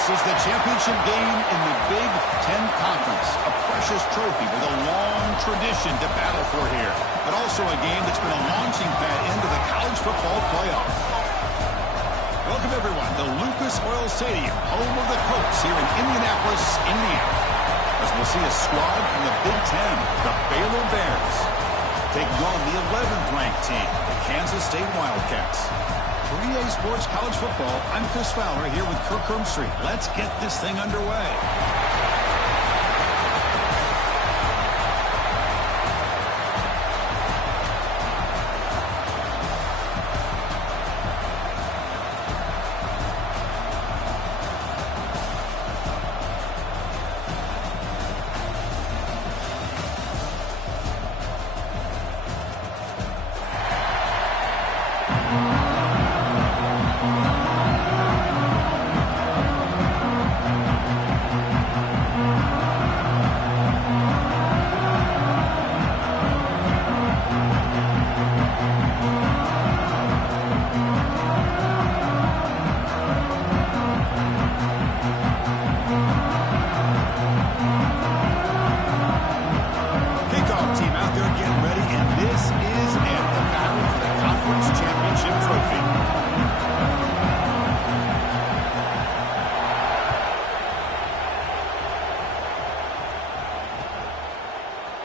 This is the championship game in the Big Ten Conference. A precious trophy with a long tradition to battle for here. But also a game that's been a launching pad into the college football playoff. Welcome, everyone, to Lucas Oil Stadium, home of the Colts here in Indianapolis, Indiana. As we'll see a squad from the Big Ten, the Baylor Bears, taking on the 11th-ranked team, the Kansas State Wildcats. For EA Sports College Football, I'm Chris Fowler here with Kirk Hermstreet. Let's get this thing underway.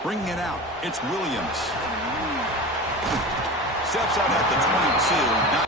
Bringing it out, it's Williams. Steps out at the 22.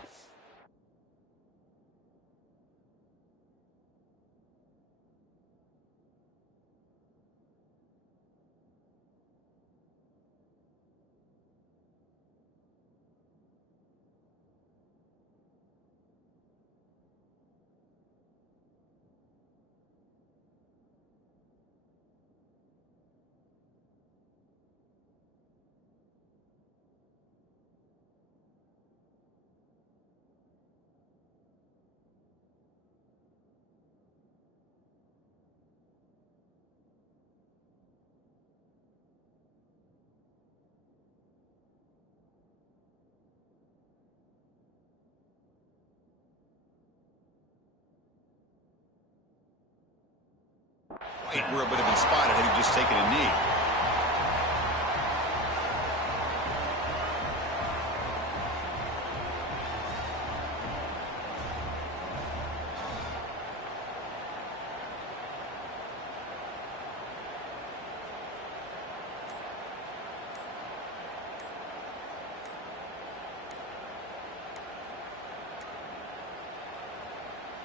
We're a bit of a spot. Had he just taken a knee.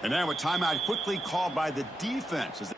And now a timeout quickly called by the defense.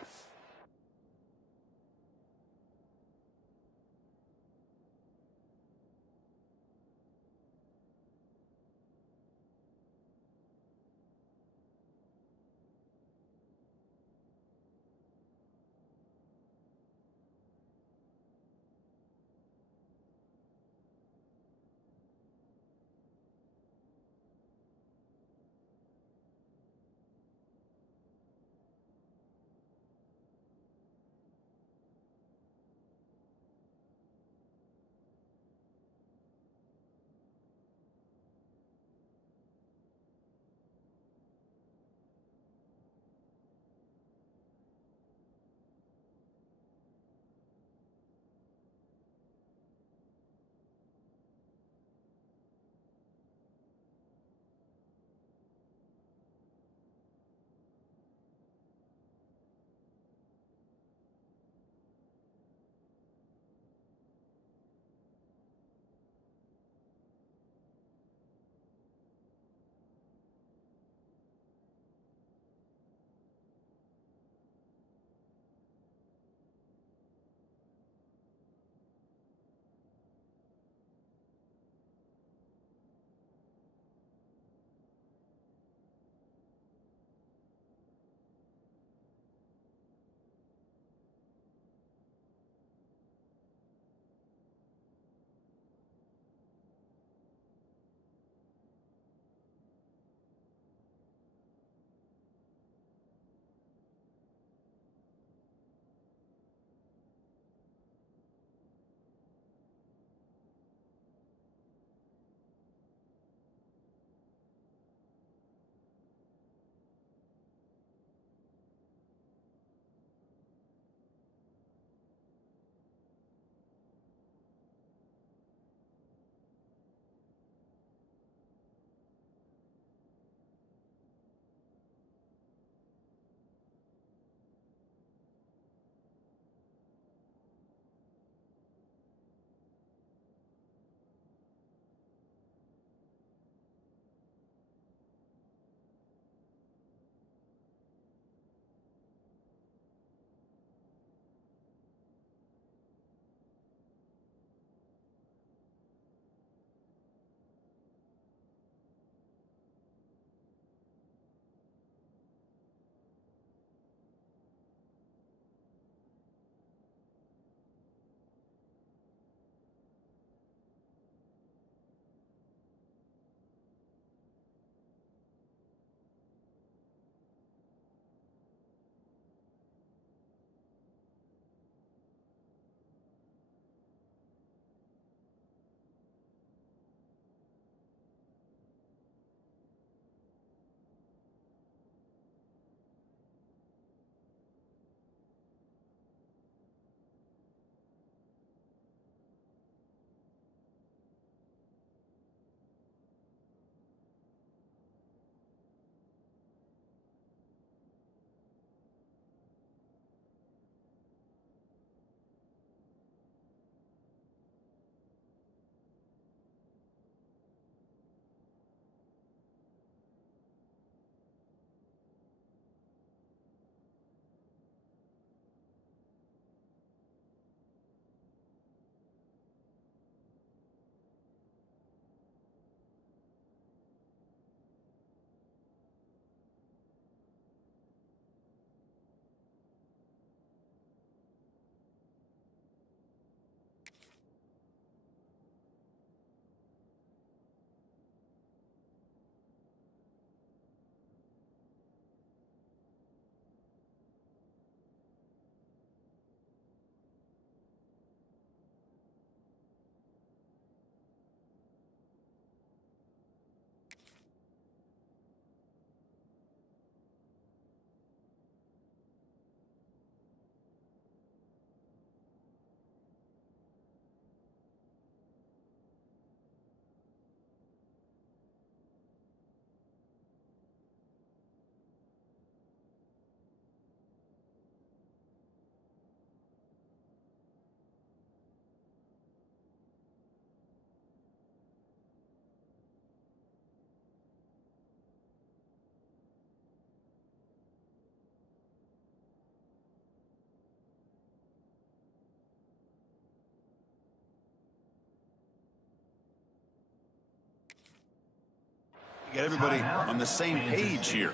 Get everybody on the same page here.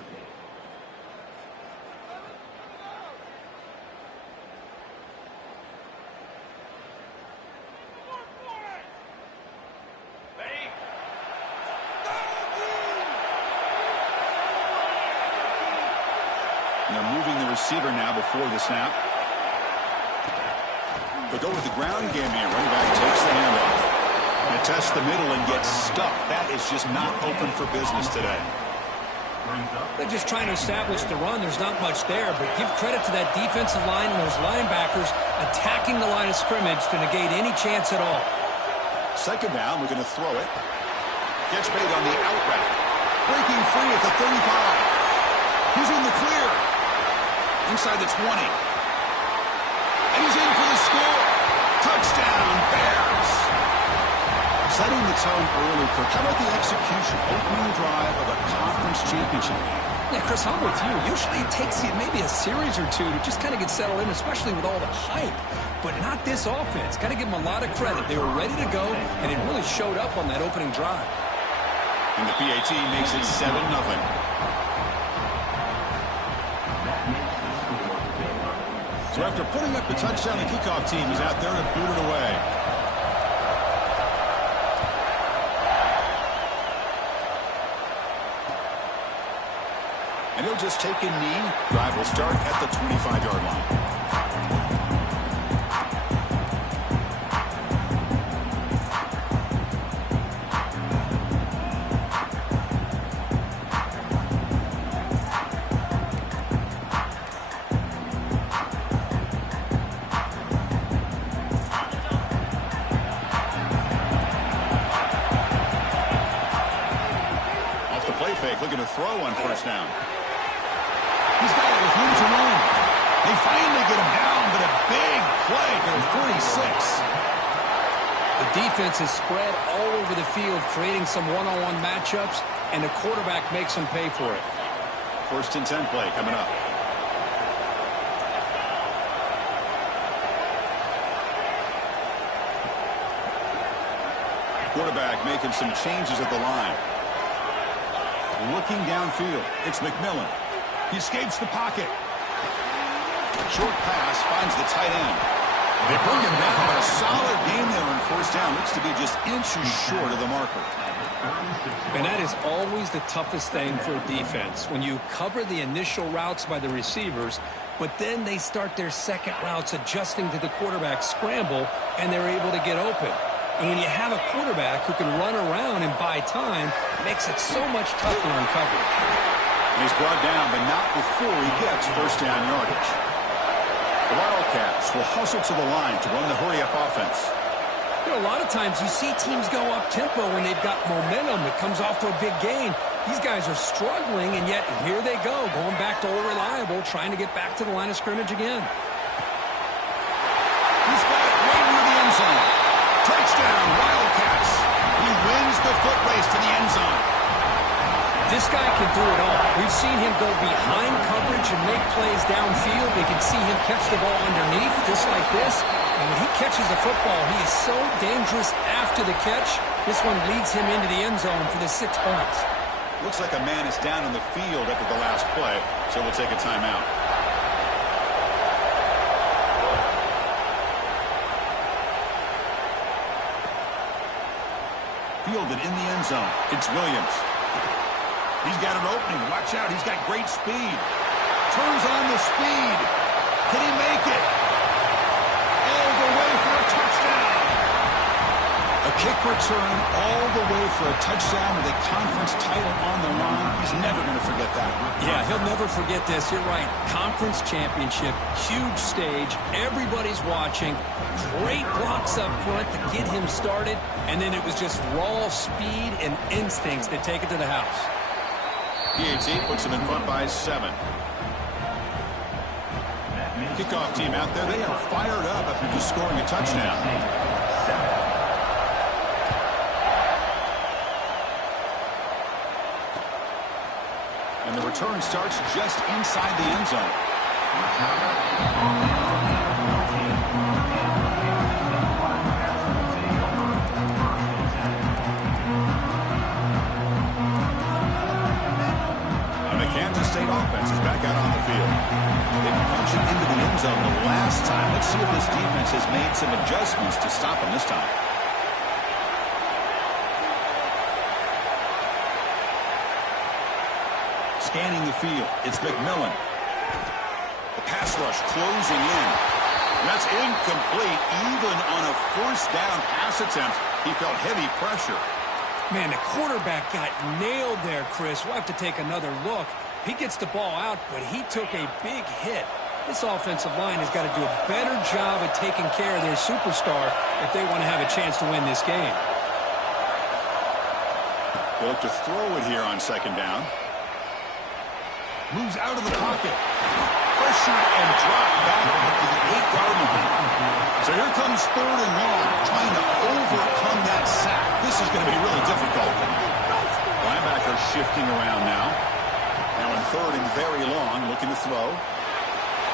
And they're moving the receiver now before the snap. They'll go with the ground game here. Running back takes the handoff. And tests the middle and gets stuck. That is just not open for business today. They're just trying to establish the run. There's not much there, but give credit to that defensive line and those linebackers attacking the line of scrimmage to negate any chance at all. Second down, we're going to throw it. Gets made on the out route. Breaking free at the 35. He's in the clear. Inside the 20. And he's in for the score. Touchdown, Bears. Setting the tone early, Kirk. How about the execution? Opening drive of a conference championship game. Yeah, Chris, I'm with you. Usually it takes you maybe a series or two to just kind of get settled in, especially with all the hype. But not this offense. Got to give them a lot of credit. They were ready to go, and it really showed up on that opening drive. And the PAT makes it 7-0. So after putting up the touchdown, the kickoff team is out there to boot it away. And he'll just take a knee. Drive will start at the 25-yard line. Looking to throw on first down. He's got it with room to run. They finally get him down, but a big play to 46. The defense is spread all over the field, creating some one-on-one matchups, and the quarterback makes them pay for it. First and 10 play coming up. Quarterback making some changes at the line. Looking downfield, it's McMillan. He escapes the pocket. Short pass finds the tight end. They bring him down, but a solid game there on first down. Looks to be just inches short of the marker. And that is always the toughest thing for a defense, when you cover the initial routes by the receivers, but then they start their second routes adjusting to the quarterback scramble, and they're able to get open. And when you have a quarterback who can run around and buy time, it makes it so much tougher on coverage. He's brought down, but not before he gets first down yardage. The Wildcats will hustle to the line to run the hurry-up offense. You know, a lot of times you see teams go up-tempo when they've got momentum that comes off to a big gain. These guys are struggling, and yet here they go, going back to old reliable, trying to get back to the line of scrimmage again. He's got it right near the end zone. Touchdown, Wildcats. He wins the foot race to the end zone. This guy can do it all. We've seen him go behind coverage and make plays downfield. We can see him catch the ball underneath, just like this. And when he catches the football, he is so dangerous after the catch. This one leads him into the end zone for the 6 points. Looks like a man is down on the field after the last play, so we'll take a timeout. Fielded in the end zone. It's Williams. He's got an opening. Watch out. He's got great speed. Turns on the speed. Can he make it? All the way for a touchdown. A kick return all the way for a touchdown with a conference title on the line. He's never going to forget that. Yeah, he'll never forget this. You're right. Conference championship, huge stage. Everybody's watching. Great blocks up front to get him started. And then it was just raw speed and instincts that take it to the house. PAT puts him in front by 7. Kickoff team out there. They are fired up after just scoring a touchdown. And the return starts just inside the end zone. back out on the field. They punched it into the end zone the last time. Let's see if this defense has made some adjustments to stop them this time. Scanning the field, it's McMillan. The pass rush closing in. That's incomplete. Even on a first down pass attempt, he felt heavy pressure. Man, the quarterback got nailed there, Chris. We'll have to take another look. He gets the ball out, but he took a big hit. This offensive line has got to do a better job at taking care of their superstar if they want to have a chance to win this game. They look to throw it here on second down. Moves out of the pocket. Pressured and dropped back to the 8-yard line. So here comes third and long, trying to overcome that sack. This is going to be really difficult. Linebacker shifting around now. Now in third and very long, looking to throw.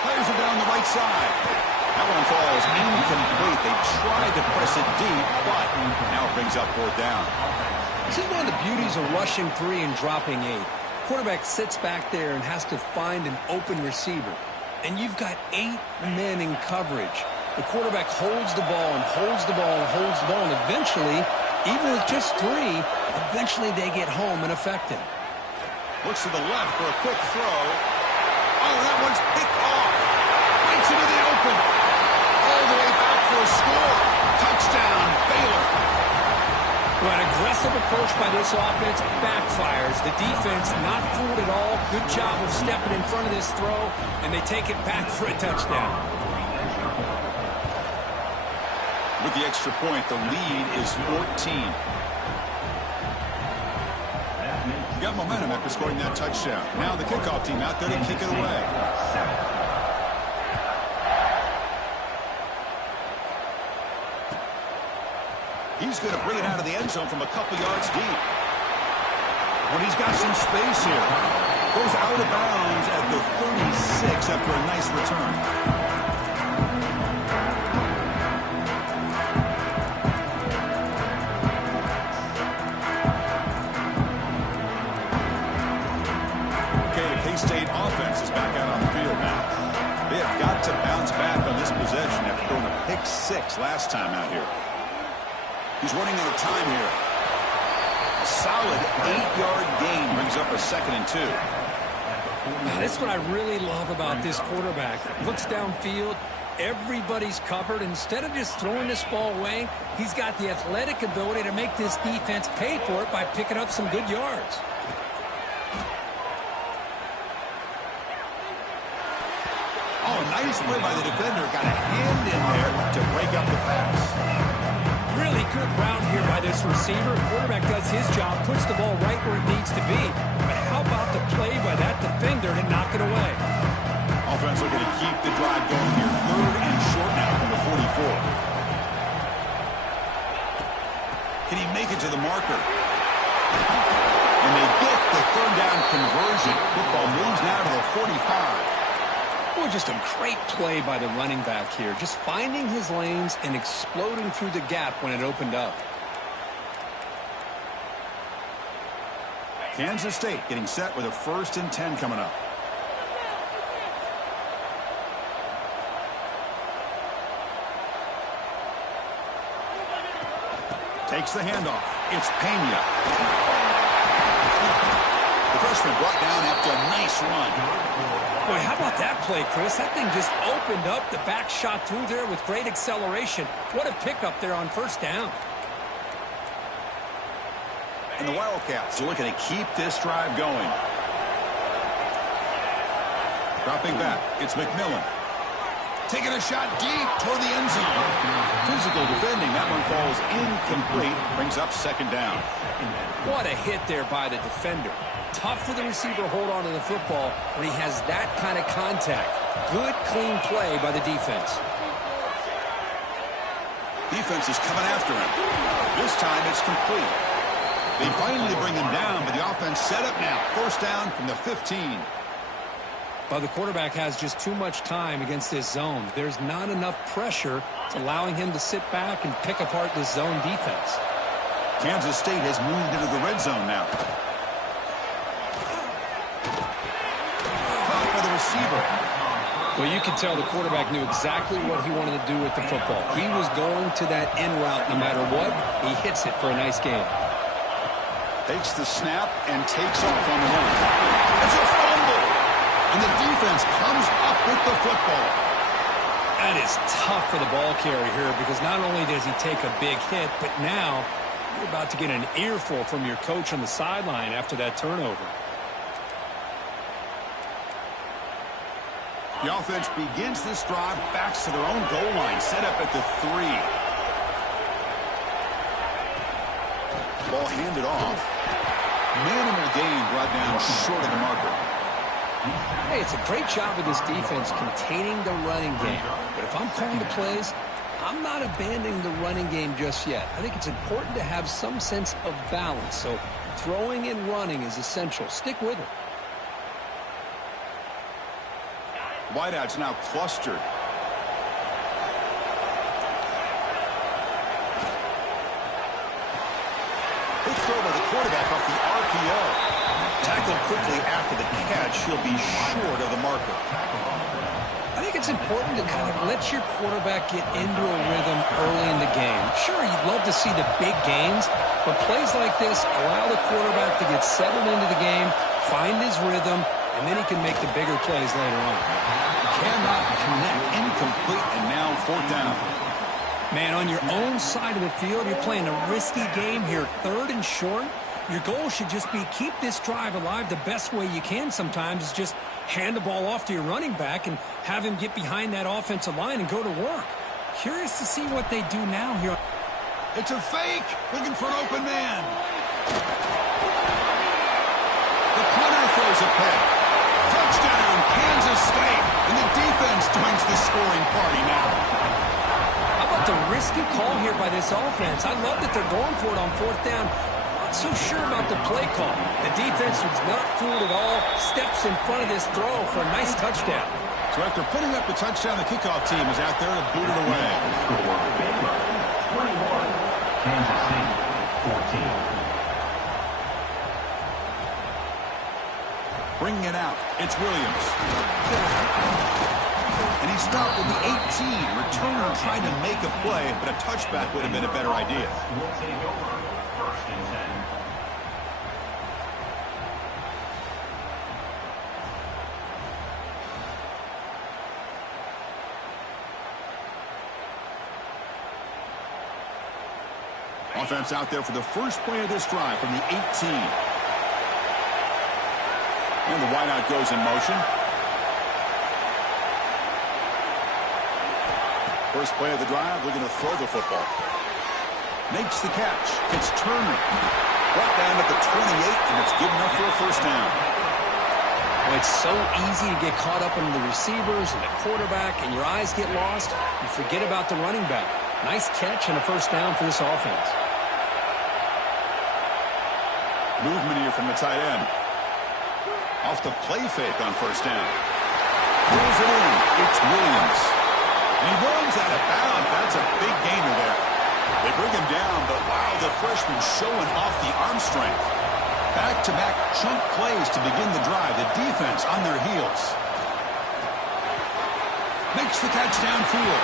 Players are down the right side. That one falls incomplete. They tried to press it deep, but now it brings up fourth down. This is one of the beauties of rushing 3 and dropping 8. Quarterback sits back there and has to find an open receiver. And you've got 8 men in coverage. The quarterback holds the ball and holds the ball and holds the ball. And eventually, even with just 3, eventually they get home and affect him. Looks to the left for a quick throw. Oh, that one's picked off. Breaks into the open. All the way back for a score. Touchdown, Baylor. Well, an aggressive approach by this offense backfires. The defense not fooled at all. Good job of stepping in front of this throw, and they take it back for a touchdown. With the extra point, the lead is 14. You got momentum after scoring that touchdown. Now the kickoff team out there to kick it away. He's going to bring it out of the end zone from a couple yards deep. But he's got some space here. Goes out of bounds at the 36 after a nice return. K-State offense is back out on the field now. They have got to bounce back on this possession after throwing a pick 6 last time out here. He's running out of time here. A solid 8-yard gain brings up a 2nd and 2. Now, that's what I really love about this quarterback. Looks downfield. Everybody's covered. Instead of just throwing this ball away, he's got the athletic ability to make this defense pay for it by picking up some good yards. Oh, nice play by the defender. Got a hand in there to break up the pass. Really good route here by this receiver. Quarterback does his job, puts the ball right where it needs to be. But how about the play by that defender to knock it away? Offense looking to keep the drive going here. 3rd and short now from the 44. Can he make it to the marker? And they get the 3rd down conversion. Football moves now to the 45. Well, just a great play by the running back here. Just finding his lanes and exploding through the gap when it opened up. Kansas State getting set with a 1st and 10 coming up. Takes the handoff. It's Pena. The freshman brought down after a nice run. Boy, how about that play, Chris? That thing just opened up. The back shot through there with great acceleration. What a pickup there on 1st down. And the Wildcats are looking to keep this drive going. Dropping back, it's McMillan. Taking a shot deep toward the end zone. Physical defending. That one falls incomplete. Brings up 2nd down. What a hit there by the defender. Tough for the receiver to hold on to the football when he has that kind of contact. Good, clean play by the defense. Defense is coming after him. This time it's complete. They finally bring him down, but the offense set up now. 1st down from the 15. But the quarterback has just too much time against this zone. There's not enough pressure. It's allowing him to sit back and pick apart this zone defense. Kansas State has moved into the red zone now. receiver. Well, you could tell the quarterback knew exactly what he wanted to do with the football. He was going to that in route no matter what. He hits it for a nice gain. Takes the snap and takes off on the run. It's a fumble. And the defense comes up with the football. That is tough for the ball carrier here because not only does he take a big hit, but now you're about to get an earful from your coach on the sideline after that turnover. The offense begins this drive, backs to their own goal line, set up at the 3. Ball handed off. Minimal gain brought down short of the marker. Hey, it's a great job of this defense containing the running game. But if I'm calling the plays, I'm not abandoning the running game just yet. I think it's important to have some sense of balance. So throwing and running is essential. Stick with it. Wideouts now clustered. Quick throw by the quarterback off the RPO. Tackled quickly after the catch. He'll be short of the marker. I think it's important to kind of let your quarterback get into a rhythm early in the game. Sure, you'd love to see the big gains, but plays like this allow the quarterback to get settled into the game, find his rhythm, and then he can make the bigger plays later on. Cannot connect. Incomplete, and now 4th down. Man, on your own side of the field, you're playing a risky game here. 3rd and short. Your goal should just be keep this drive alive the best way you can sometimes is just hand the ball off to your running back and have him get behind that offensive line and go to work. Curious to see what they do now here. It's a fake. Looking for an open man. The punter throws a pick. Touchdown, Kansas State. And the defense joins the scoring party now. How about the risky call here by this offense? I love that they're going for it on 4th down. Not so sure about the play call. The defense was not fooled at all. Steps in front of this throw for a nice touchdown. So after putting up the touchdown, the kickoff team is out there to boot it away. Baylor, 21, Kansas State, 14. Bringing it out, it's Williams. And he stopped with the 18. Returner trying to make a play, but a touchback would have been a better idea. Will take over 1st and 10. Offense out there for the first play of this drive from the 18. And the wideout goes in motion. First play of the drive, looking to throw the football. Makes the catch. It's Turner. Brought down at the 28, and it's good enough for a 1st down. Well, it's so easy to get caught up in the receivers and the quarterback, and your eyes get lost. You forget about the running back. Nice catch and a 1st down for this offense. Movement here from the tight end. Off the play fake on 1st down. Throws it in. It's Williams. And he runs out of bounds. That's a big gainer there. They bring him down, but wow, the freshman showing off the arm strength. Back-to-back chunk plays to begin the drive. The defense on their heels. Makes the catch downfield.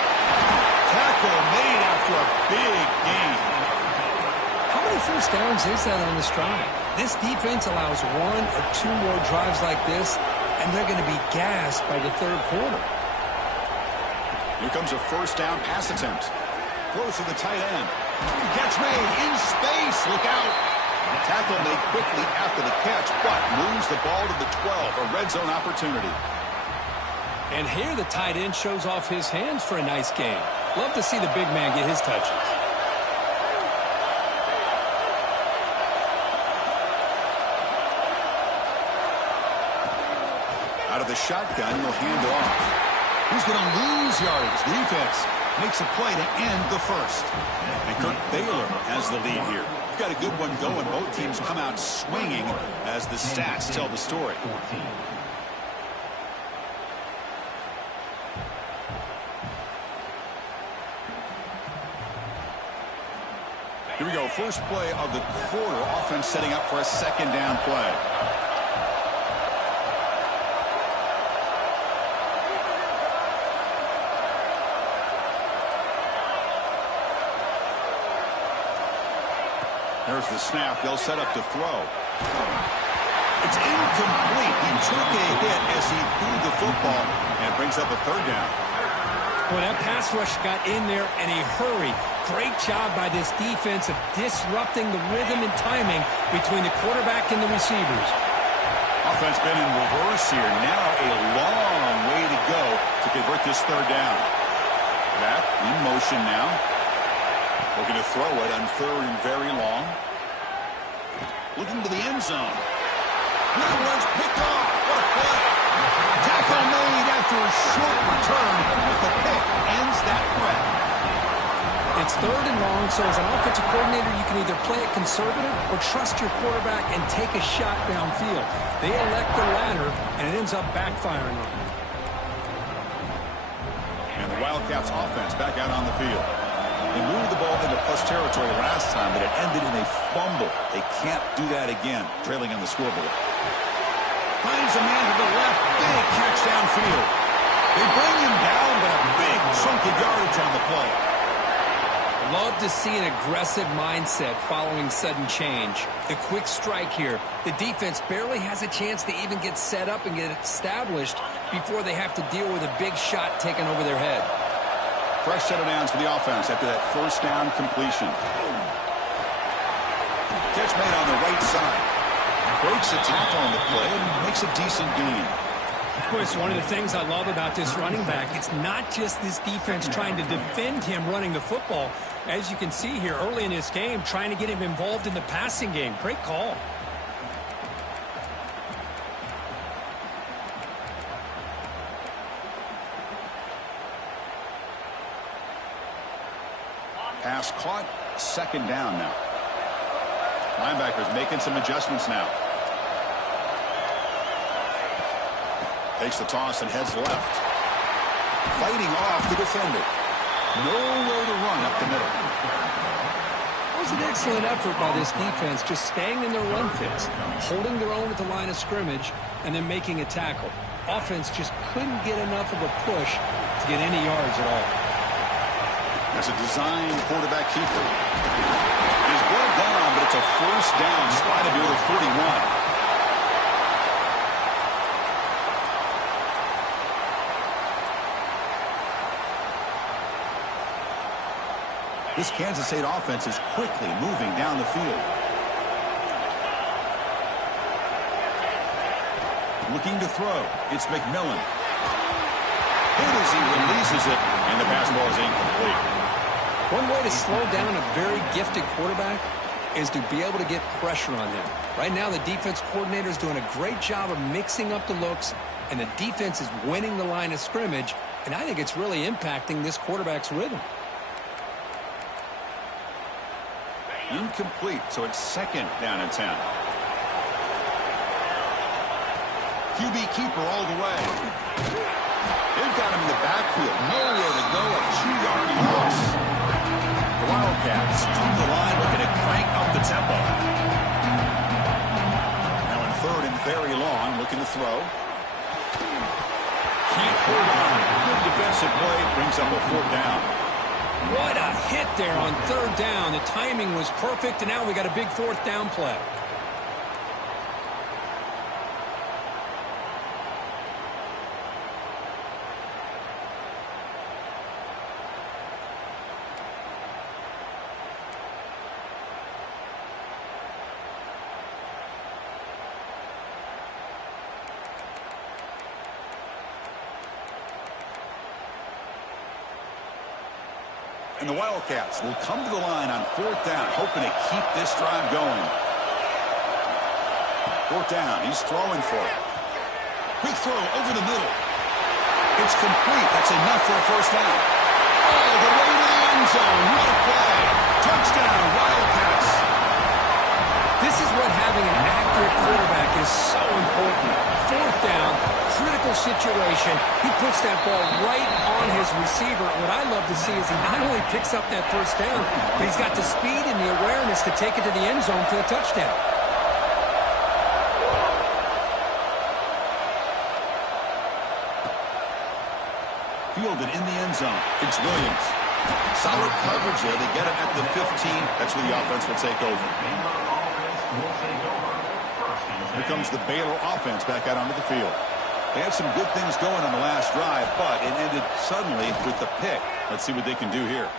Tackle made after a big gain. How many 1st downs is that on this drive? This defense allows 1 or 2 more drives like this, and they're going to be gassed by the 3rd quarter. Here comes a 1st down pass attempt. Throws to the tight end. Catch made in space. Look out. Tackle made quickly after the catch, but moves the ball to the 12. A red zone opportunity. And here the tight end shows off his hands for a nice game. Love to see the big man get his touches. Out of the shotgun, he'll hand it off. He's going to lose yards. The defense makes a play to end the 1st. And Kirk Baylor has the lead here. You've got a good one going. Both teams come out swinging as the stats tell the story. Here we go. First play of the quarter. Offense setting up for a 2nd down play. There's the snap. They'll set up to throw. It's incomplete. He took a hit as he threw the football, and it brings up a third down. Well, that pass rush got in there in a hurry. Great job by this defense of disrupting the rhythm and timing between the quarterback and the receivers. Offense been in reverse here. Now a long way to go to convert this third down. Back in motion now. Looking to throw it on third and very long. Looking to the end zone. That one's picked off. What a play. Tackle made after a short return, but the pick ends that threat. It's third and long, so as an offensive coordinator, you can either play it conservative or trust your quarterback and take a shot downfield. They elect the latter, and it ends up backfiring on them. And the Wildcats offense back out on the field. They moved the ball into plus territory last time, but it ended in a fumble. They can't do that again, trailing on the scoreboard. Finds a man to the left, big catch downfield. They bring him down, but a big chunk of yardage on the play. Love to see an aggressive mindset following sudden change. The quick strike here. The defense barely has a chance to even get set up and get established before they have to deal with a big shot taken over their head. Fresh set of downs for the offense after that first down completion. Catch made on the right side. Breaks a tackle on the play and makes a decent gain. Of course, one of the things I love about this running back, it's not just this defense trying to defend him running the football. As you can see here early in this game, trying to get him involved in the passing game. Great call. Pass caught, second down now. Linebackers making some adjustments now. Takes the toss and heads left. Fighting off the defender. Nowhere to run up the middle. That was an excellent effort by this defense, just staying in their run fits, holding their own at the line of scrimmage, and then making a tackle. Offense just couldn't get enough of a push to get any yards at all. That's a designed quarterback keeper. He's brought down, but it's a first down, spotted near the 41. This Kansas State offense is quickly moving down the field. Looking to throw. It's McMillan. Hit as he releases it, and the pass ball is incomplete. One way to slow down a very gifted quarterback is to be able to get pressure on him. Right now, the defense coordinator is doing a great job of mixing up the looks, and the defense is winning the line of scrimmage, and I think it's really impacting this quarterback's rhythm. Incomplete, so it's second down and 10. QB keeper all the way. They've got him in the backfield. Nowhere to go, a 2-yard loss. The Wildcats to the line looking to crank up the tempo. Now in third and very long, looking to throw. Can't hold on. Good defensive play, brings up a fourth down. What a hit there on third down. The timing was perfect, and now we got a big fourth down play. And the Wildcats will come to the line on fourth down, hoping to keep this drive going. Fourth down, he's throwing for it. Quick throw over the middle. It's complete. That's enough for a first down. Oh, the way to the end zone. What a play. Touchdown, Wildcats. This is what having an accurate quarterback is so important. Fourth down, critical situation. He puts that ball right on his receiver. What I love to see is he not only picks up that first down, but he's got the speed and the awareness to take it to the end zone for a touchdown. Fielded in the end zone. It's Williams. Solid coverage there. They get it at the 15. That's where the offense will take over. Here comes the Baylor offense back out onto the field. They had some good things going on the last drive, but it ended suddenly with the pick. Let's see what they can do here.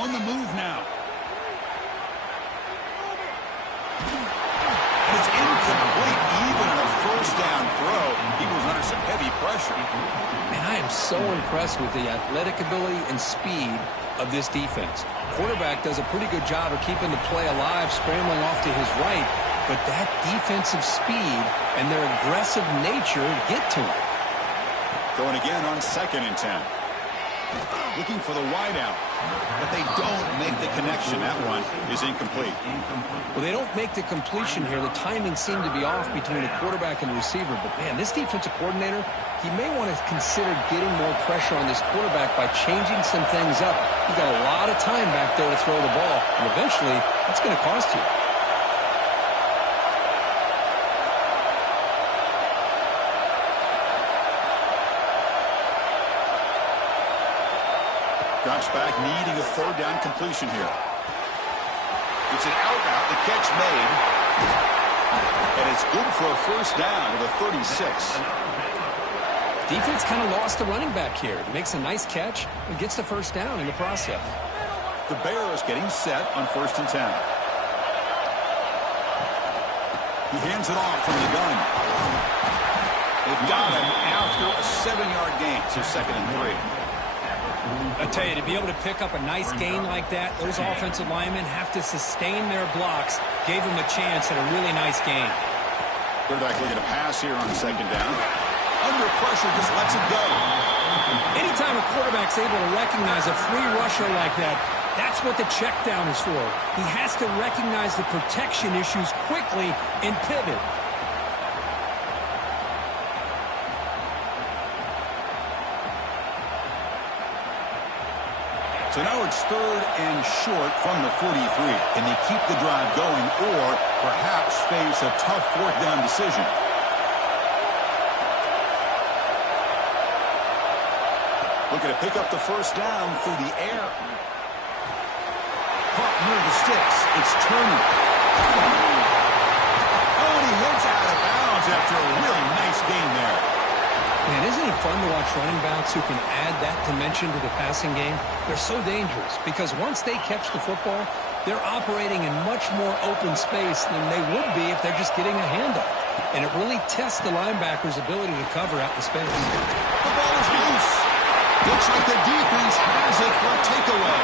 On the move now. And it's incomplete. Even on a first down throw, he was under some heavy pressure. And I am so impressed with the athletic ability and speed of this defense. Quarterback does a pretty good job of keeping the play alive, scrambling off to his right. But that defensive speed and their aggressive nature get to him. Going again on 2nd and 10. Looking for the wideout. But they don't make the connection. That one is incomplete. Well, they don't make the completion here. The timing seemed to be off between the quarterback and the receiver. But, man, this defensive coordinator, he may want to consider getting more pressure on this quarterback by changing some things up. You've got a lot of time back there to throw the ball. And eventually, that's going to cost you. Drops back, needing a 3rd down completion here. It's an out route, the catch made. And it's good for a 1st down with a 36. Defense kind of lost the running back here. Makes a nice catch and gets the 1st down in the process. The Bears getting set on 1st and 10. He hands it off from the gun. They've got him after a 7-yard gain, so 2nd and 3. I tell you, to be able to pick up a nice gain like that, those offensive linemen have to sustain their blocks. Gave them a chance at a really nice gain. Quarterback looking to pass here on 2nd down. Under pressure, just lets it go. Anytime a quarterback's able to recognize a free rusher like that, that's what the check down is for. He has to recognize the protection issues quickly and pivot. So now it's 3rd and short from the 43. Can they keep the drive going or perhaps face a tough 4th down decision? Looking to pick up the 1st down through the air. Caught near the sticks. It's Turner. Oh, and he hits out of bounds after a really nice game there. Man, isn't it fun to watch running backs who can add that dimension to the passing game? They're so dangerous because once they catch the football, they're operating in much more open space than they would be if they're just getting a handoff. And it really tests the linebacker's ability to cover out the space. The ball is loose. Looks like the defense has it for a takeaway.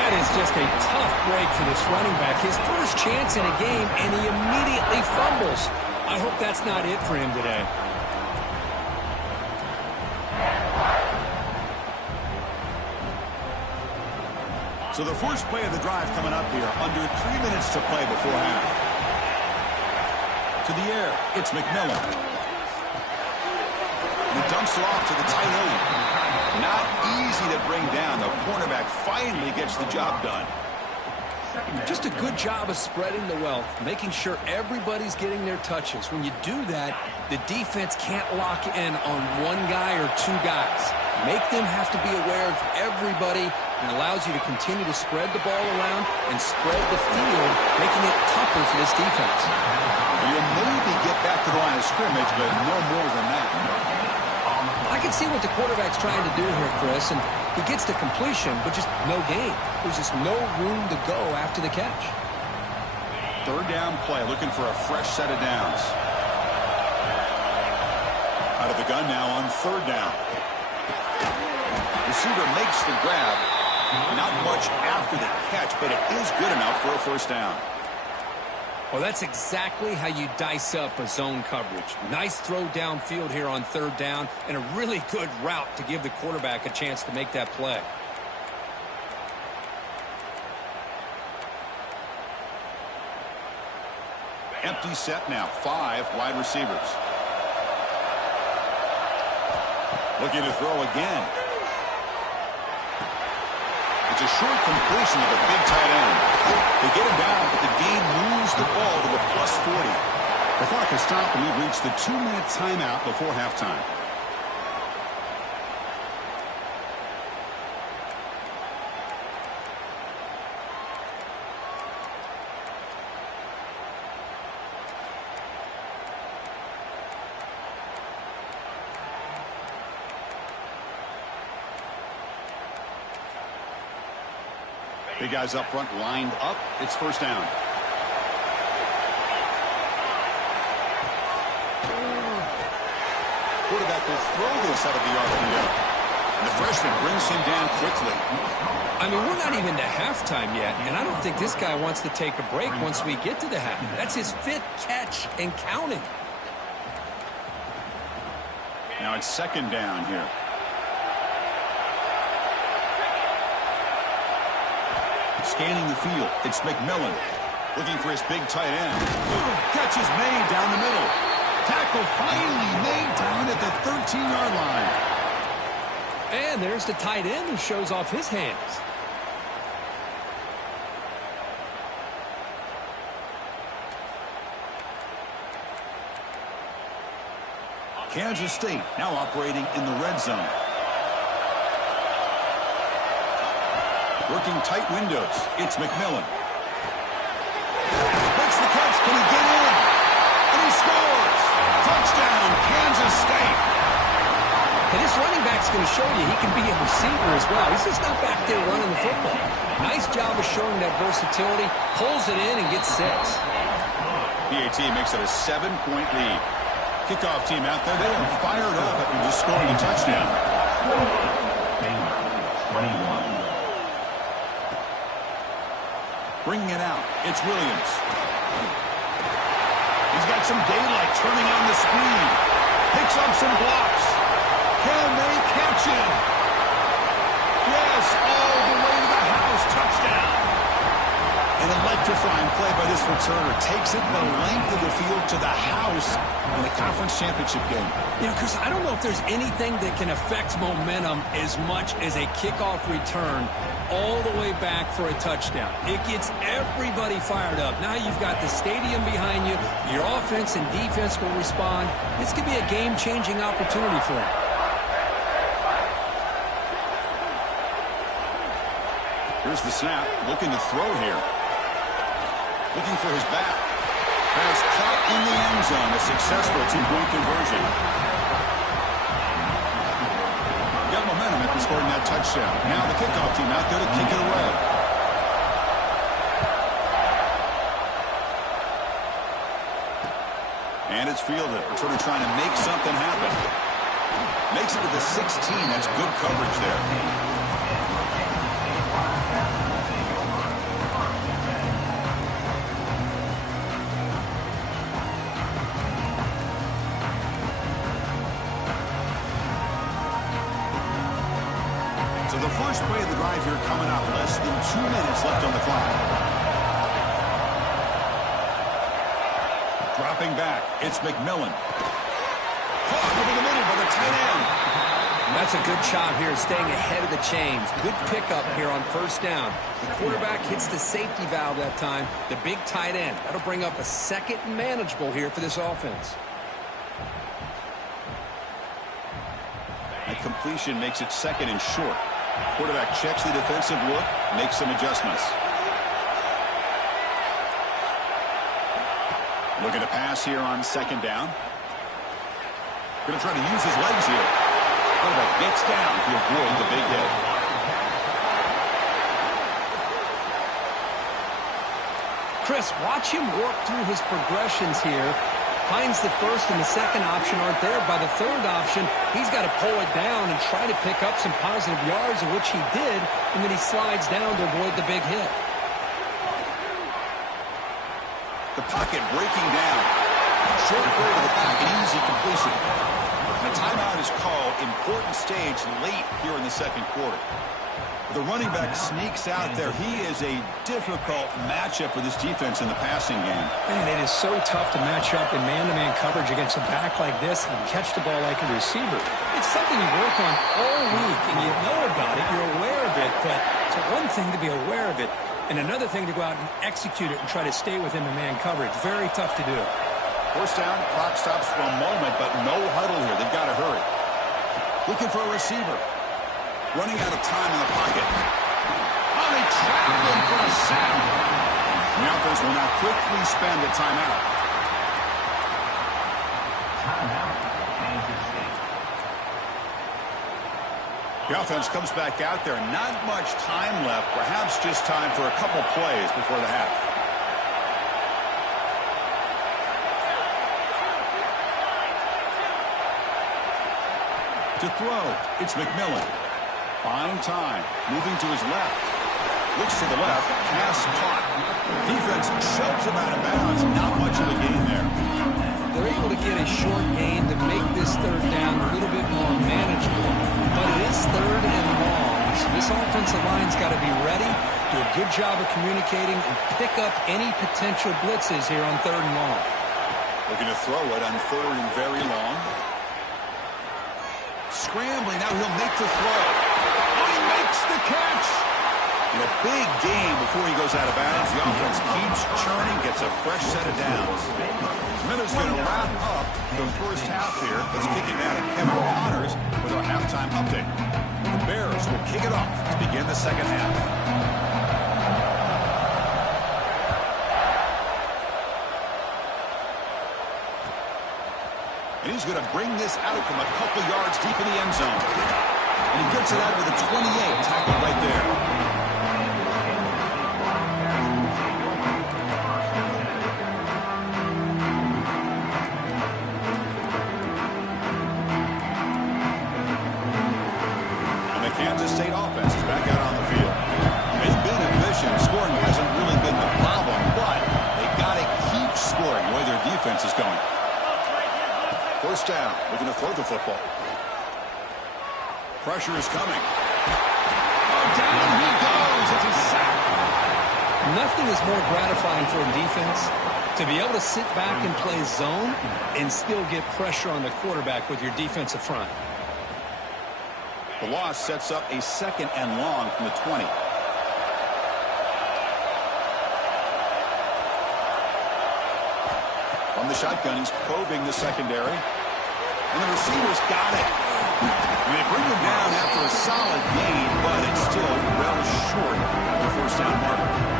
That is just a tough break for this running back. His first chance in a game, and he immediately fumbles. I hope that's not it for him today. So the first play of the drive coming up here, under 3 minutes to play before half. To the air, it's McMillan. He dumps it off to the tight end. Not easy to bring down. The cornerback finally gets the job done. Just a good job of spreading the wealth, making sure everybody's getting their touches. When you do that, the defense can't lock in on one guy or 2 guys. Make them have to be aware of everybody, and allows you to continue to spread the ball around and spread the field, making it tougher for this defense. You'll maybe get back to the line of scrimmage, but no more than that. I can see what the quarterback's trying to do here, Chris, and he gets the completion, but just no gain. There's just no room to go after the catch. 3rd down play, looking for a fresh set of downs. Out of the gun now on 3rd down. Receiver makes the grab. Not much after the catch, but it is good enough for a 1st down. Well, that's exactly how you dice up a zone coverage. Nice throw downfield here on 3rd down, and a really good route to give the quarterback a chance to make that play. Empty set now, 5 wide receivers. Looking to throw again. It's a short completion of a big tight end. They get him down, but the gain moves the ball to a +40. The clock has stopped, and we've reached the 2-minute timeout before halftime. Big guys up front lined up. It's first down. Quarterback will throw this out of the RPO. And the freshman brings him down quickly. I mean, we're not even to halftime yet, and I don't think this guy wants to take a break once we get to the half. That's his 5th catch and counting. Now it's second down here. Scanning the field, it's McMillan. Looking for his big tight end. Catch is made down the middle. Tackle finally made down at the 13-yard line. And there's the tight end who shows off his hands. Kansas State now operating in the red zone. Working tight windows. It's McMillan. Makes the catch. Can he get in? And he scores. Touchdown, Kansas State. And this running back's going to show you he can be a receiver as well. He's just not back there running the football. Nice job of showing that versatility. Pulls it in and gets 6. PAT makes it a 7-point lead. Kickoff team out there. They are fired up after just scoring a touchdown. Baylor, 21. Bringing it out. It's Williams. He's got some daylight turning on the speed. Picks up some blocks. Can they catch him? Yes, all the way to the house. Touchdown. An electrifying play by this returner. Takes it the length of the field to the house in the conference championship game. You know, Chris, I don't know if there's anything that can affect momentum as much as a kickoff return all the way back for a touchdown. It gets everybody fired up. Now you've got the stadium behind you. Your offense and defense will respond. This could be a game-changing opportunity for them. Here's the snap. Looking to throw here. Looking for his back. Pass caught in the end zone. A successful 2-point conversion. Got momentum after scoring that touchdown. Now the kickoff team out there to kick it away. And it's fielded. Returner trying to make something happen. Makes it to the 16. That's good coverage there. So the first play of the drive here coming up. Less than 2 minutes left on the clock. Dropping back. It's McMillan. Caught over the middle by the tight end. That's a good job here staying ahead of the chains. Good pickup here on first down. The quarterback hits the safety valve that time. The big tight end. That'll bring up a second and manageable here for this offense. That completion makes it second and short. Quarterback checks the defensive look, makes some adjustments. Looking to pass here on second down. Going to try to use his legs here. Quarterback gets down to avoid the big hit. Chris, watch him work through his progressions here. Finds the first and the second option aren't there. By the third option, he's got to pull it down and try to pick up some positive yards, of which he did, and then he slides down to avoid the big hit. The pocket breaking down. Short throw to the back, an easy completion. And a timeout is called. Important stage late here in the second quarter. The running back sneaks out there. He is a difficult matchup for this defense in the passing game. Man, it is so tough to match up in man-to-man coverage against a back like this and catch the ball like a receiver. It's something you work on all week, and you know about it. You're aware of it, but it's one thing to be aware of it, and another thing to go out and execute it and try to stay within the man coverage. Very tough to do. First down, clock stops for a moment, but no huddle here. They've got to hurry. Looking for a receiver. Running out of time in the pocket. Oh, they trap him for a sack. The offense will now quickly spend a timeout. Timeout, Kansas State. The offense comes back out there. Not much time left. Perhaps just time for a couple plays before the half. To throw, it's McMillan. Fine time. Moving to his left. Looks to the left. Pass caught. Defense shoves him out of bounds. Not much of a gain there. They're able to get a short gain to make this third down a little bit more manageable. But it is third and long. So this offensive line's got to be ready, do a good job of communicating, and pick up any potential blitzes here on third and long. Looking to throw it on third and very long. Scrambling. Now he'll make the throw. Oh, he makes the catch. And a big gain before he goes out of bounds. The offense keeps churning, gets a fresh set of downs. Minutes going to wrap up the first half here. Let's kick it down to Kevin Connors with our halftime update. The Bears will kick it off to begin the second half. And he's going to bring this out from a couple yards deep in the end zone. And he gets it out with a 28 tackle right there. State offense is back out on the field. They've been efficient. Scoring hasn't really been the problem, but they've got to keep scoring the way their defense is going. First down. Looking to throw the football. Pressure is coming. Oh, down he goes. It's a sack. Nothing is more gratifying for a defense to be able to sit back and play zone and still get pressure on the quarterback with your defensive front. The loss sets up a second and long from the 20. From the shotgun, he's probing the secondary. And the receivers got it. And they bring him down after a solid gain, but it's still well short of the first down marker.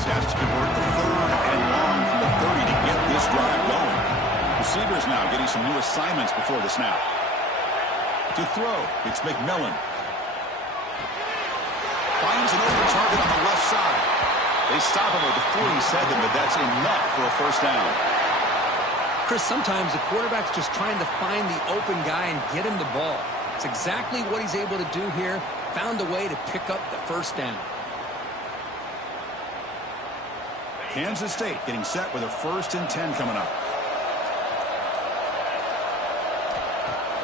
Has to convert the third and long from the 30 to get this drive going. Receivers now getting some new assignments before the snap. To throw, it's McMillan. Finds an open target on the left side. They stop him at the 47, but that's enough for a first down. Chris, sometimes the quarterback's just trying to find the open guy and get him the ball. It's exactly what he's able to do here. Found a way to pick up the first down. Kansas State getting set with a 1st and 10 coming up.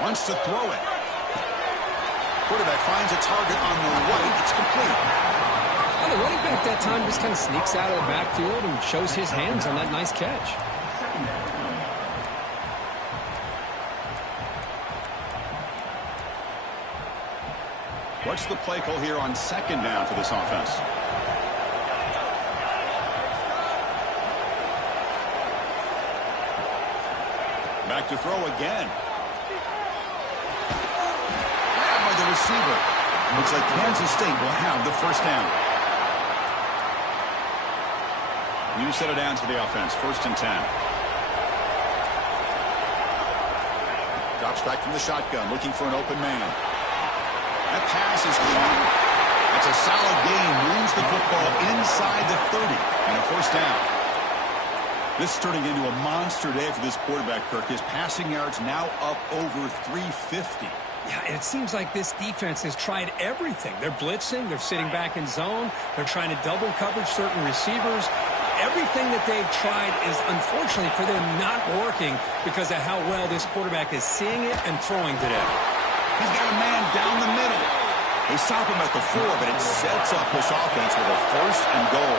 Wants to throw it. Quarterback finds a target on the right. It's complete. Well, the running back that time just kind of sneaks out of the backfield and shows his hands on that nice catch. What's the play call here on second down for this offense? Back to throw again. Grabbed by the receiver. Looks like Kansas State will have the first down. New set of downs for the offense. 1st and 10. Drops back from the shotgun, looking for an open man. That pass is caught. That's a solid gain. Moves the football inside the 30 and a first down. This is turning into a monster day for this quarterback, Kirk. His passing yards now up over 350. Yeah, and it seems like this defense has tried everything. They're blitzing. They're sitting back in zone. They're trying to double coverage certain receivers. Everything that they've tried is, unfortunately for them, not working because of how well this quarterback is seeing it and throwing today. He's got a man down the middle. They stop him at the 4, but it sets up this offense with a 1st and goal.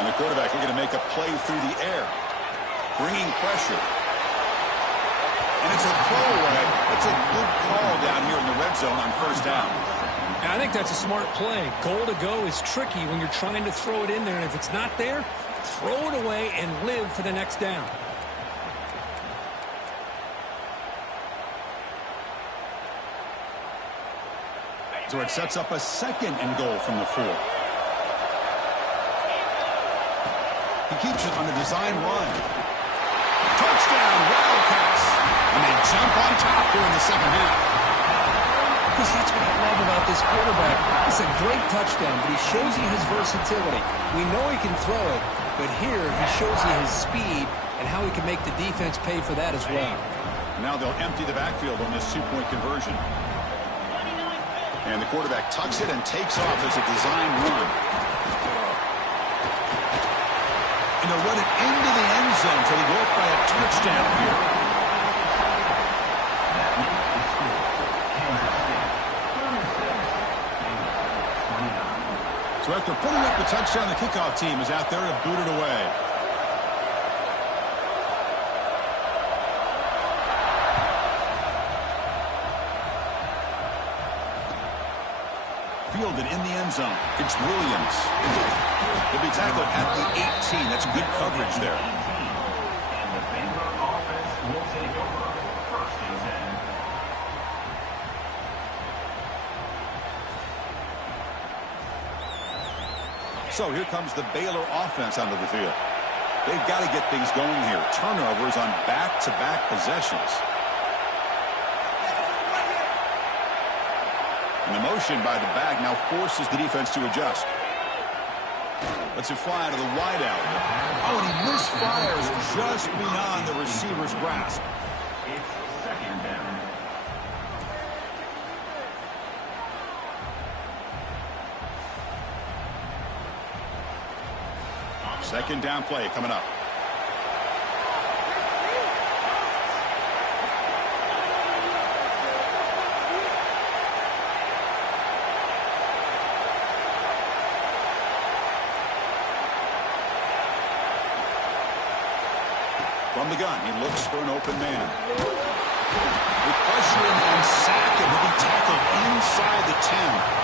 And the quarterback looking to make a play through the air. Bringing pressure. And it's a throwaway. It's a good call down here in the red zone on first down. I think that's a smart play. Goal to go is tricky when you're trying to throw it in there. And if it's not there, throw it away and live for the next down. So it sets up a 2nd and goal from the 4. He keeps it on the design run. Touchdown, Wildcats. And they jump on top here in the second half. Because that's what I love about this quarterback. It's a great touchdown, but he shows you his versatility. We know he can throw it, but here he shows you his speed and how he can make the defense pay for that as well. Now they'll empty the backfield on this 2-point conversion. And the quarterback tucks it and takes off as a design run. And they'll run it into the end zone so they go up by a touchdown here. So after putting up the touchdown, the kickoff team is out there to boot it away. Fielded in the end zone. It's Williams. He'll be tackled at the 18. That's good coverage there. And the Baylor offense will take over. 1st and 10. So here comes the Baylor offense onto the field. They've got to get things going here. Turnovers on back-to-back possessions. And the motion by the back now forces the defense to adjust. Lets it fly to the wideout. Oh, and he misfires just beyond the receiver's grasp. It's 2nd down. Second down play coming up. From the gun, he looks for an open man. With pressure and sack, and he'll be tackled inside the 10.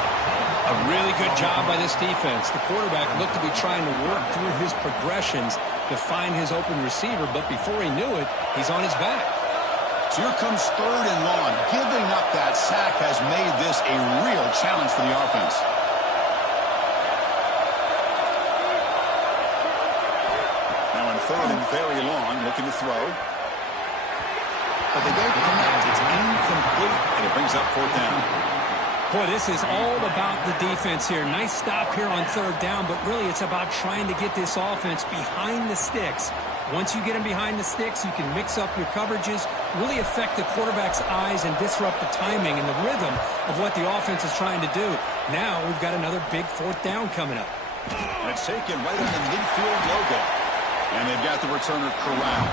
A really good job by this defense. The quarterback looked to be trying to work through his progressions to find his open receiver, but before he knew it, he's on his back. So here comes 3rd and long. Giving up that sack has made this a real challenge for the offense. Now in 3rd and very long, looking to throw. But they don't connect. It's incomplete, and it brings up 4th down. Boy, this is all about the defense here. Nice stop here on 3rd down, but really it's about trying to get this offense behind the sticks. Once you get them behind the sticks, you can mix up your coverages, really affect the quarterback's eyes and disrupt the timing and the rhythm of what the offense is trying to do. Now we've got another big 4th down coming up. And it's taken right on the midfield logo. And they've got the returner corralled.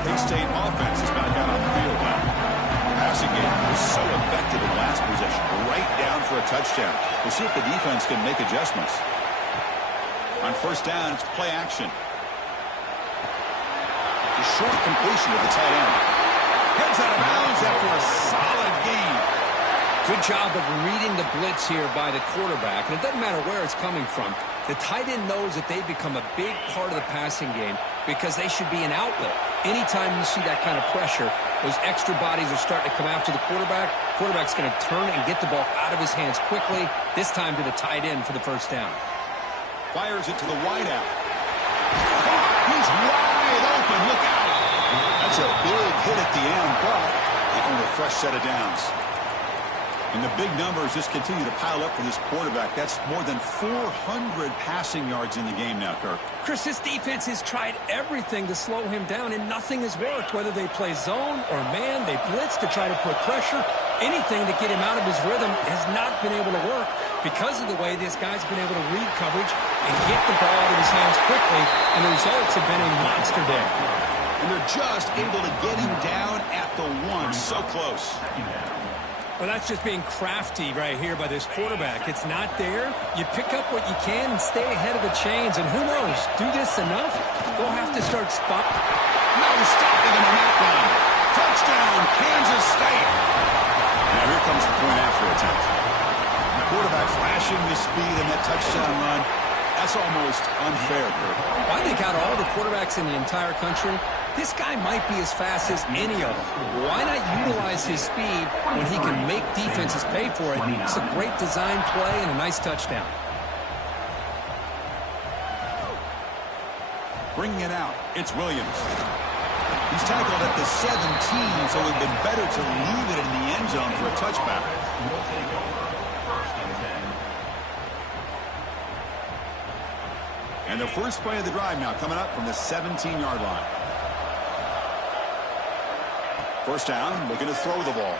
K-State offense is back out on the field now. The passing game was so effective in the last possession. Right down for a touchdown. We'll see if the defense can make adjustments. On 1st down, it's play action. A short completion of the tight end. Heads out of bounds after a solid gain. Good job of reading the blitz here by the quarterback. And it doesn't matter where it's coming from. The tight end knows that they've become a big part of the passing game because they should be an outlet. Anytime you see that kind of pressure, those extra bodies are starting to come after the quarterback. Quarterback's going to turn and get the ball out of his hands quickly, this time to the tight end for the 1st down. Fires it to the wideout. He's wide open. Look out. That's a big hit at the end, but they earn a fresh set of downs. And the big numbers just continue to pile up for this quarterback. That's more than 400 passing yards in the game now, Kirk. Chris, this defense has tried everything to slow him down, and nothing has worked. Whether they play zone or man, they blitz to try to put pressure. Anything to get him out of his rhythm has not been able to work because of the way this guy's been able to read coverage and get the ball out of his hands quickly, and the results have been a monster day. And they're just able to get him down at the 1. So close. Well, that's just being crafty right here by this quarterback. It's not there. You pick up what you can and stay ahead of the chains. And who knows, do this enough, we'll have to start spot. No stopping him on that one. Touchdown, Kansas State. Now here comes the point after attempt. The quarterback flashing the speed in that touchdown run. That's almost unfair, Kurt. I think out of all the quarterbacks in the entire country, this guy might be as fast as any of them. Why not utilize his speed when he can make defenses pay for it? It's a great design play and a nice touchdown. Bringing it out, it's Williams. He's tackled at the 17, so it would have been better to leave it in the end zone for a touchback. Will take over first and 10. And the first play of the drive now coming up from the 17-yard line. First down, looking to throw the ball.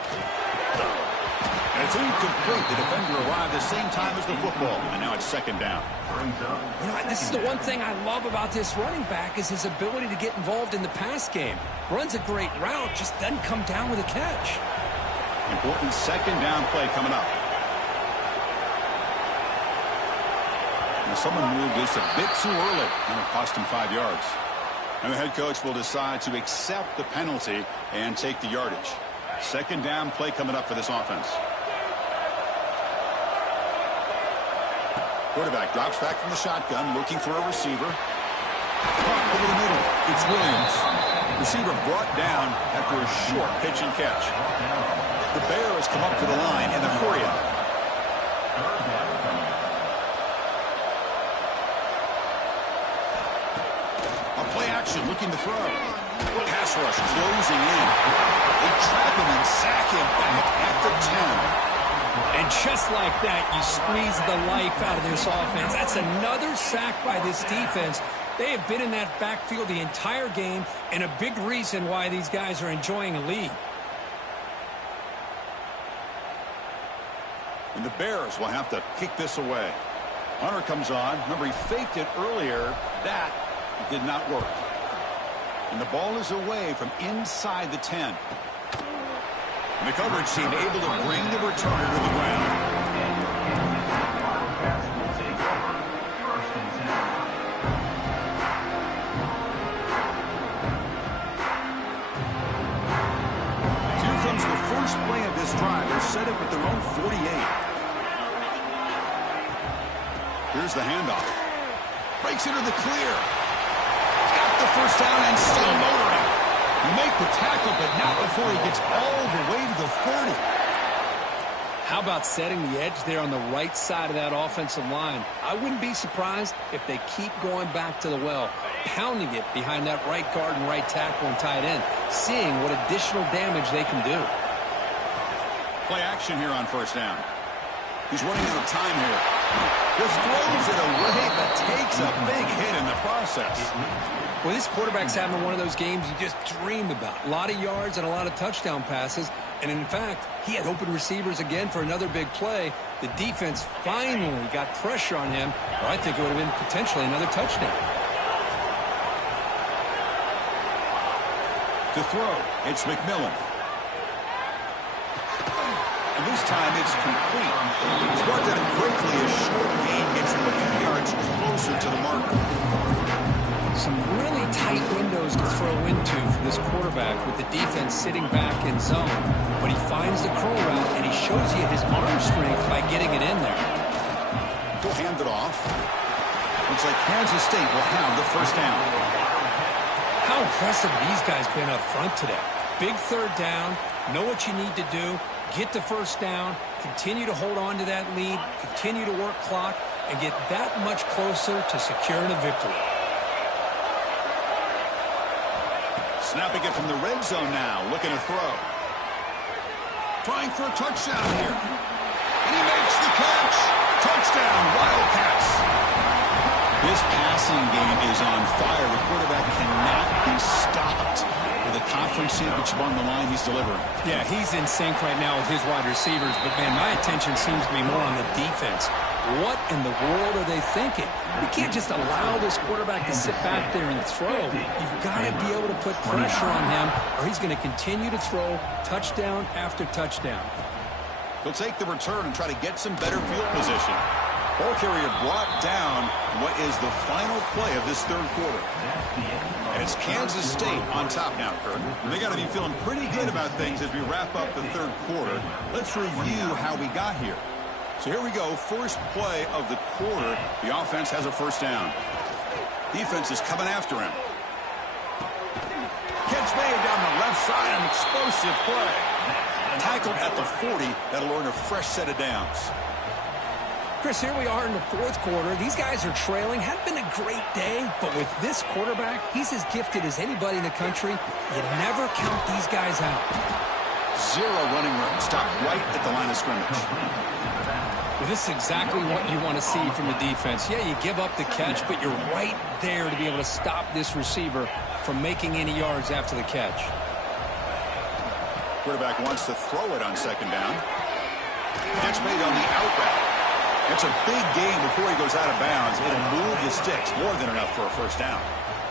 And it's incomplete. The defender arrived the same time as the football, and now it's second down. You know, this is the one thing I love about this running back is his ability to get involved in the pass game. Runs a great route, just doesn't come down with a catch. Important second down play coming up. And someone moved just a bit too early, and it cost him 5 yards. And the head coach will decide to accept the penalty and take the yardage. Second down play coming up for this offense. Quarterback drops back from the shotgun, looking for a receiver. Over the middle, it's Williams. Receiver brought down after a short pitch and catch. The Bear has come up to the line in the hurry-up. A play action, looking to throw. Pass rush closing in. They trap him and sack him back at the 10. And just like that, you squeeze the life out of this offense. That's another sack by this defense. They have been in that backfield the entire game, and a big reason why these guys are enjoying a lead. And the Bears will have to kick this away. Hunter comes on. Remember, he faked it earlier. That did not work. And the ball is away from inside the 10. And the coverage team able to bring the returner to the ground. Wildcats will take over first and 10. Here comes the first play of this drive. They're set up at their own 48. Here's the handoff. Breaks into the clear. Got the first down and still motoring. You make the tackle, but not before he gets all the way to the 30. How about setting the edge there on the right side of that offensive line? I wouldn't be surprised if they keep going back to the well, pounding it behind that right guard and right tackle and tight end, seeing what additional damage they can do. Play action here on first down. He's running out of time here. Just throws it away, but takes a big hit in the process. Well, this quarterback's having one of those games you just dream about. A lot of yards and a lot of touchdown passes. And in fact, he had open receivers again for another big play. The defense finally got pressure on him, or I think it would have been potentially another touchdown. To throw, it's McMillan. And this time it's complete. Starts at it quickly. A short gain gets him a few yards closer to the marker. Some really tight windows to throw into for this quarterback with the defense sitting back in zone. But he finds the curl route, and he shows you his arm strength by getting it in there. He'll hand it off. Looks like Kansas State will have the first down. How impressive these guys been up front today. Big third down, know what you need to do, get the first down, continue to hold on to that lead, continue to work clock, and get that much closer to securing a victory. Snapping it from the red zone now, looking to throw. Trying for a touchdown here. And he makes the catch. Touchdown, Wildcats. This passing game is on fire. The quarterback cannot be stopped. With a conference championship on the line, he's delivering. Yeah, he's in sync right now with his wide receivers, but man, my attention seems to be more on the defense. What in the world are they thinking? You can't just allow this quarterback to sit back there and throw. You've got to be able to put pressure on him, or he's going to continue to throw touchdown after touchdown. He'll take the return and try to get some better field position. Ball carrier brought down what is the final play of this third quarter. And it's Kansas State on top now, Kurt. And they got to be feeling pretty good about things as we wrap up the third quarter. Let's review how we got here. So here we go, first play of the quarter. The offense has a first down. Defense is coming after him. Catch made down the left side, an explosive play. Tackled at the 40, that'll earn a fresh set of downs. Chris, here we are in the fourth quarter. These guys are trailing. Hadn't been a great day, but with this quarterback, he's as gifted as anybody in the country. You never count these guys out. Zero running room. Stop right at the line of scrimmage. Well, this is exactly what you want to see from the defense. Yeah, you give up the catch, but you're right there to be able to stop this receiver from making any yards after the catch. Quarterback wants to throw it on second down. Catch made on the out route. It's a big gain before he goes out of bounds. It'll move the sticks, more than enough for a first down.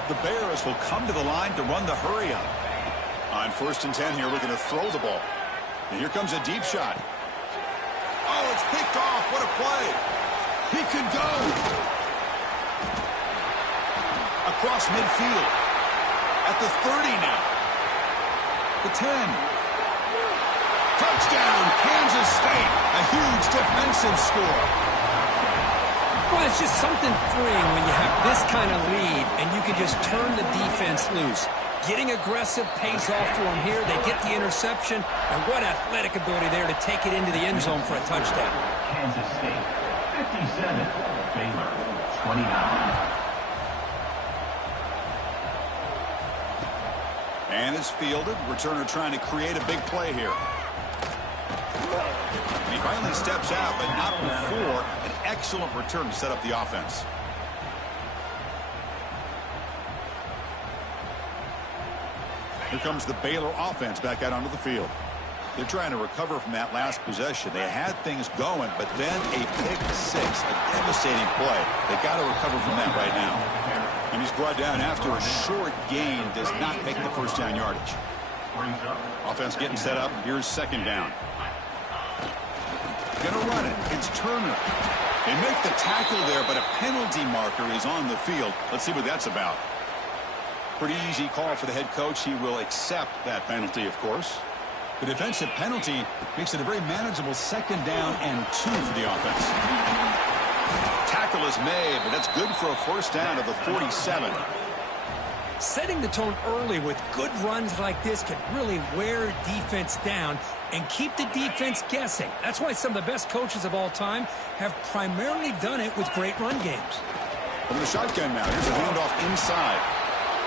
The Bears will come to the line to run the hurry up. On 1st and 10 here, we're going to throw the ball. And here comes a deep shot. Oh, it's picked off. What a play. He could go. Across midfield. At the 30 now. The 10. Touchdown, Kansas State. A huge defensive score. Well, it's just something freeing when you have this kind of lead and you can just turn the defense loose. Getting aggressive pays off for them here. They get the interception, and what athletic ability there to take it into the end zone for a touchdown. Kansas State, 57. Baylor, 29. And it's fielded. Returner trying to create a big play here. And he finally steps out, but not before an excellent return to set up the offense. Here comes the Baylor offense back out onto the field. They're trying to recover from that last possession. They had things going, but then a pick six, a devastating play. They got to recover from that right now. And he's brought down after a short gain, does not make the first down yardage. Offense getting set up. Here's second down. Gonna run it. It's Turner. They make the tackle there, but a penalty marker is on the field. Let's see what that's about. Pretty easy call for the head coach. He will accept that penalty, of course. The defensive penalty makes it a very manageable second down and 2 for the offense. Tackle is made, but that's good for a first down at the 47. Setting the tone early with good runs like this can really wear defense down and keep the defense guessing. That's why some of the best coaches of all time have primarily done it with great run games. From the shotgun now, here's a handoff inside.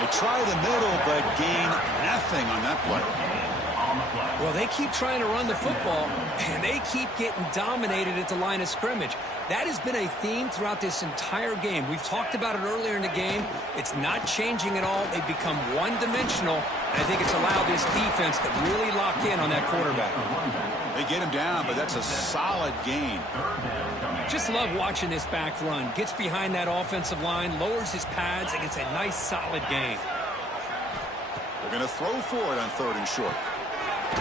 They try the middle, but gain nothing on that play. Well, they keep trying to run the football, and they keep getting dominated at the line of scrimmage. That has been a theme throughout this entire game. We've talked about it earlier in the game. It's not changing at all. They've become one-dimensional, and I think it's allowed this defense to really lock in on that quarterback. They get him down, but that's a solid gain. Just love watching this back run. Gets behind that offensive line, lowers his pads, and gets a nice, solid gain. They're going to throw for it on 3rd and short.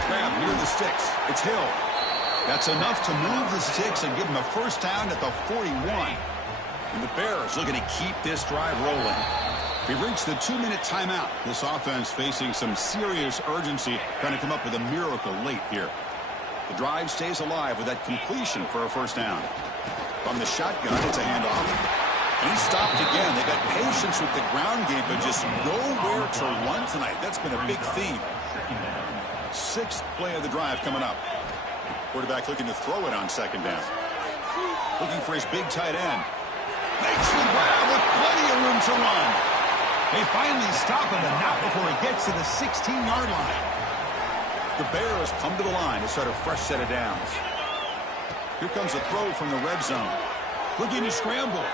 Grab near the sticks. It's Hill. That's enough to move the sticks and give them a first down at the 41. And the Bears looking to keep this drive rolling. We've reached the 2-minute timeout. This offense facing some serious urgency, trying to come up with a miracle late here. The drive stays alive with that completion for a first down. From the shotgun, it's a handoff. And he stopped again. They got patience with the ground game, but just nowhere to run tonight. That's been a big theme. 6th play of the drive coming up. Quarterback looking to throw it on second down. Looking for his big tight end. Makes the grab with plenty of room to run. They finally stop him, and not before he gets to the 16-yard line. The Bears come to the line to start a fresh set of downs. Here comes a throw from the red zone. Looking to scramble.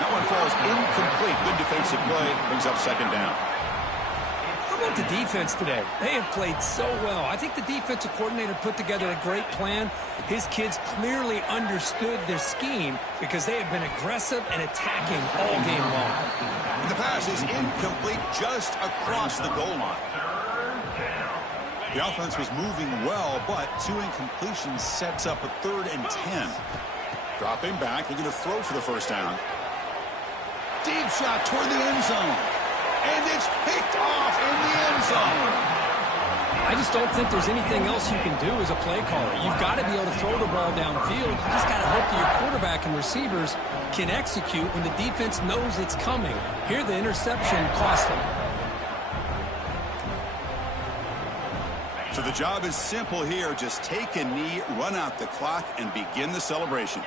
That one falls incomplete. Good defensive play. Brings up second down. How about the defense today? They have played so well. I think the defensive coordinator put together a great plan. His kids clearly understood their scheme because they have been aggressive and attacking all game long. And the pass is incomplete just across the goal line. The offense was moving well, but 2 incompletions sets up a 3rd and 10. Dropping back, looking to throw for the first down. Deep shot toward the end zone. And it's picked off in the end zone. I just don't think there's anything else you can do as a play caller. You've got to be able to throw the ball downfield. You just got to hope that your quarterback and receivers can execute when the defense knows it's coming. Here, the interception cost them. So the job is simple here. Just take a knee, run out the clock, and begin the celebration.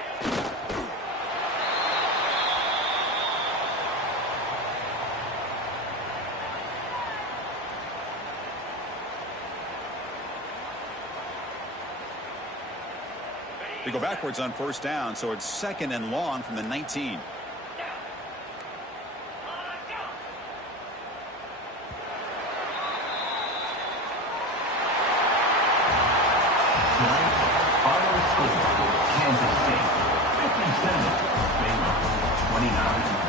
They go backwards on first down, so it's 2nd and long from the 19. Final score, Kansas State 57, Baylor 29.